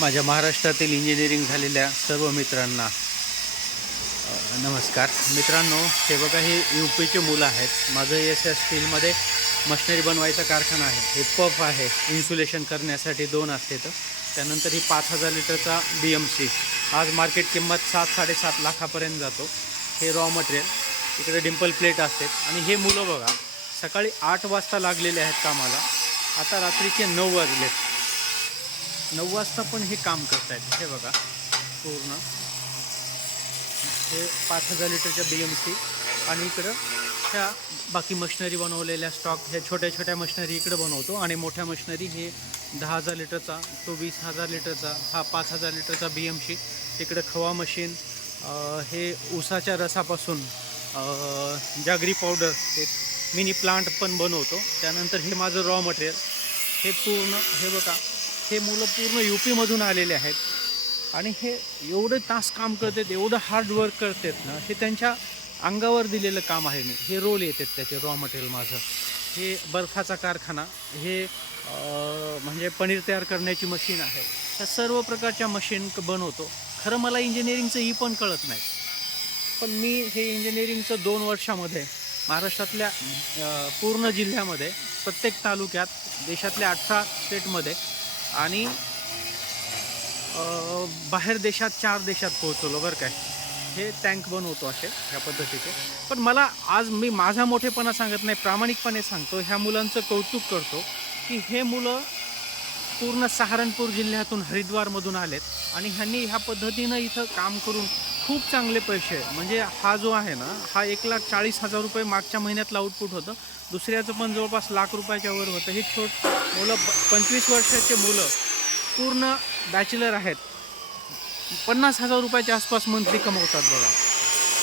माझ्या महाराष्ट्रातील इंजिनिअरिंग झालेल्या सर्व मित्रांना नमस्कार. मित्रांनो हे बघा हे यू पीचे मुलं आहेत. माझं एस एस स्टीलमध्ये मशिनरी बनवायचा कारखाना आहे. हे पफ आहे. इन्सुलेशन करण्यासाठी दोन असते तर. त्यानंतर ही पाच हजार लिटरचा बी एम सी आज मार्केट किंमत सात साडेसात लाखापर्यंत जातो. हे रॉ मटेरियल इकडे डिम्पल प्लेट असते. आणि हे मुलं बघा सकाळी आठ वाजता लागलेले आहेत कामाला. आता रात्रीचे नऊ वाजलेत. नऊ वाजता पण हे काम करतायत. हे बघा पूर्ण. हे पाच हजार लिटरच्या बी एम सी आणि इकडं ह्या बाकी मशिनरी बनवलेल्या स्टॉक ह्या छोट्या छोट्या मशिनरी इकडं बनवतो. आणि मोठ्या मशिनरी हे दहा हजार लिटरचा तो वीस हजार लिटरचा हा पाच हजार लिटरचा बी एम सी इकडं खवा मशीन हे ऊसाच्या रसापासून जागरी पावडर एक मिनी प्लांट पण बनवतो. त्यानंतर हे माझं रॉ मटेरियल हे पूर्ण हे बघा हे मुलं पूर्ण यू पीमधून आलेले आहेत. आणि हे एवढे तास काम करतात एवढं हार्डवर्क करतात ना हे त्यांच्या अंगावर दिलेलं काम आहे. मी हे रोल येतात त्याचे रॉ मटेरियल माझं. हे बर्फाचा कारखाना हे म्हणजे पनीर तयार करण्याची मशीन आहे. ह्या सर्व प्रकारच्या मशीन बनवतो. खरं मला इंजिनिअरिंगचं ही पण कळत नाही. पण मी हे इंजिनिअरिंगचं दोन वर्षामध्ये महाराष्ट्रातल्या पूर्ण जिल्ह्यामध्ये प्रत्येक तालुक्यात देशातल्या अठरा स्टेटमध्ये आणि बाहेर देशात चार देशात पोहोचवलो बरं काय हे टँक बनवतो असे ह्या पद्धतीचे. पण मला आज मी माझा मोठेपणा सांगत नाही प्रामाणिकपणे सांगतो. ह्या मुलांचं कौतुक करतो की हे मुलं पूर्ण सहारनपूर जिल्ह्यातून हरिद्वारमधून आलेत आणि ह्यांनी ह्या पद्धतीनं इथं काम करून खूप चांगले पैसे म्हणजे हा जो आहे ना हा एक लाख चाळीस हजार रुपये मागच्या महिन्यातलं आउटपुट होतं. दुसऱ्याचं पण जवळपास लाख रुपयाच्या वर होतं. हे छोट मुलं प- पंचवीस वर्षाचे मुलं पूर्ण बॅचलर आहेत. पन्नास हजार रुपयाच्या आसपास मंथली कमवतात बघा.